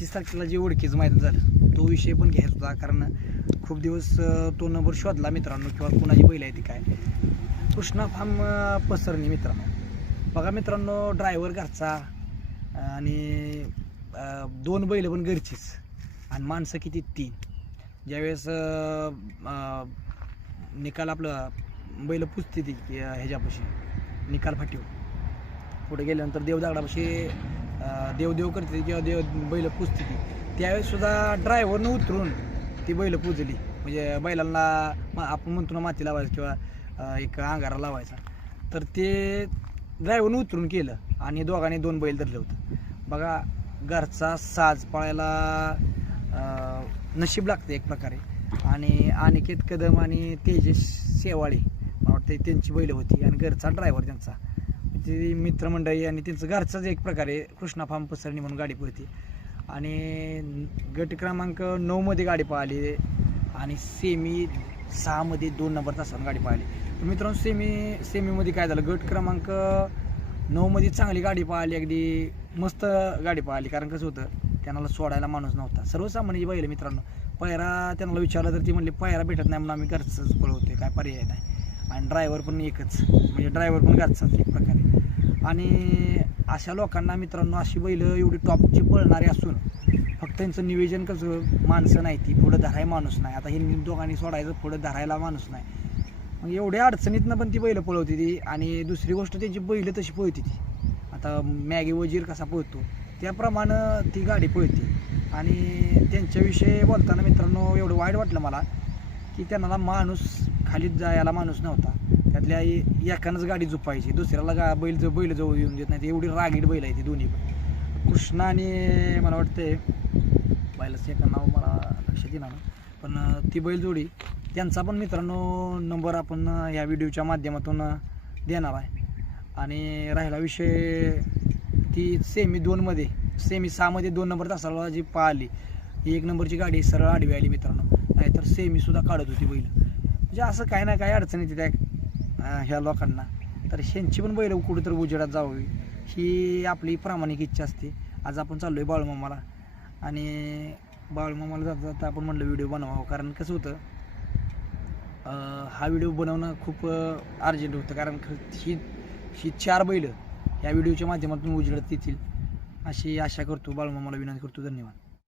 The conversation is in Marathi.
तीस तारखेला जे ओळखीचं मैदान झालं तो विषय पण घ्यायचा होता कारण खूप दिवस तो नंबर शोधला मित्रांनो किंवा कुणाची बैल आहे ती काय. कृष्णा फार्म पसरणे मित्रांनो. बघा मित्रांनो ड्रायव्हर घरचा आणि दोन बैल पण घरचीच आणि माणसं किती तीन. ज्यावेळेस निकाल आपलं बैल पुजते ती ह्याच्यापाशी निकाल फाटीव पुढे गेल्यानंतर देवदागडापाशी देवदेव करते किंवा देव बैल पुजते ती. त्यावेळेस सुद्धा ड्रायव्हरनं उतरून ती बैल पुजली. म्हणजे बैलांना मा- आपण म्हणतो ना माती लावायचं किंवा एक अंगारा लावायचा. तर ते ड्रायव्हरनं उतरून केलं आणि दोघांनी दोन बैल धरले होतं. बघा घरचा साज पाळायला नशीब लागते एक प्रकारे. आणि अनिकेत कदम आणि तेजस शेवाळे मला वाटतं त्यांची बैल होती आणि घरचा ड्रायव्हर त्यांचा. ती मित्रमंडळी आणि त्यांचं घरचाच एक प्रकारे कृष्णा फार्म पसरणी म्हणून गाडी पळती. आणि गट क्रमांक नऊमध्ये गाडी पाहिली आणि सेमी सहामध्ये दोन नंबर तासानं गाडी पाहिली तर मित्रांनो सेमी सेमीमध्ये काय झालं? गट क्रमांक नऊमध्ये चांगली गाडी पाहिली अगदी मस्त गाडी पाहिली कारण कसं होतं त्यांना सोडायला माणूस नव्हता. सर्वसामान्य बैल मित्रांनो पायरा त्यांना विचारलं तर ती म्हणली पायरा भेटत नाही म्हणून आम्ही घरचंच पळवतोय काय पर्याय नाही. आणि ड्रायव्हर पण एकच म्हणजे ड्रायव्हर पण घरचाच एक प्रकारे. आणि अशा लोकांना मित्रांनो अशी बैल एवढी टॉपची पळणारी असून फक्त त्यांचं नियोजन कसं माणसं नाही ती पुढं धराय माणूस नाही. आता हे दोघांनी सोडायचं पुढं धरायला माणूस नाही. मग एवढ्या अडचणीतनं पण ती बैलं पळवती ती. आणि दुसरी गोष्ट त्यांची बैलं तशी पळती ती. आता मॅगी वजीर कसा पळतो त्याप्रमाणे ती गाडी पळते. आणि त्यांच्याविषयी बोलताना मित्रांनो एवढं वाईट वाटलं मला की त्यांना माणूस खालीच जायला माणूस नव्हता. त्यातल्या एकानंच गाडी झोपायची दुसऱ्याला गा बैल ज बैल जवळ येऊन देत नाही एवढी रागीट बैल आहे ती दोन्ही पण. कृष्णा आणि मला वाटतंय बैलाचं एका नाव मला लक्षात येणार पण ती बैल जोडी त्यांचा पण मित्रांनो नंबर आपण या व्हिडिओच्या माध्यमातून देणार आहे. आणि राहिला विषय ती सेमी दोनमध्ये सेमी सहामध्ये दोन नंबर तासाला जी पाहिली एक नंबरची गाडी सरळ आडवी आली मित्रांनो. नाहीतर सेमीसुद्धा काढत होती बैल. म्हणजे असं काही ना काही अडचण येते त्या ह्या लोकांना. तर ह्यांची पण बैल कुठेतरी उजेडात जावी. ही आपली प्रामाणिक इच्छा असते. आज आपण चाललो आहे बाळूमामाला. आणि बाळूमामाला जाता जाता आपण म्हणलं व्हिडिओ बनवावं. कारण कसं होतं हा व्हिडिओ बनवणं खूप अर्जंट होतं. कारण ख- ही ही चार बैलं या व्हिडिओच्या माध्यमातून उजेडत येतील. अशी आशा करतो. बाळूमामाला विनंती करतो. धन्यवाद.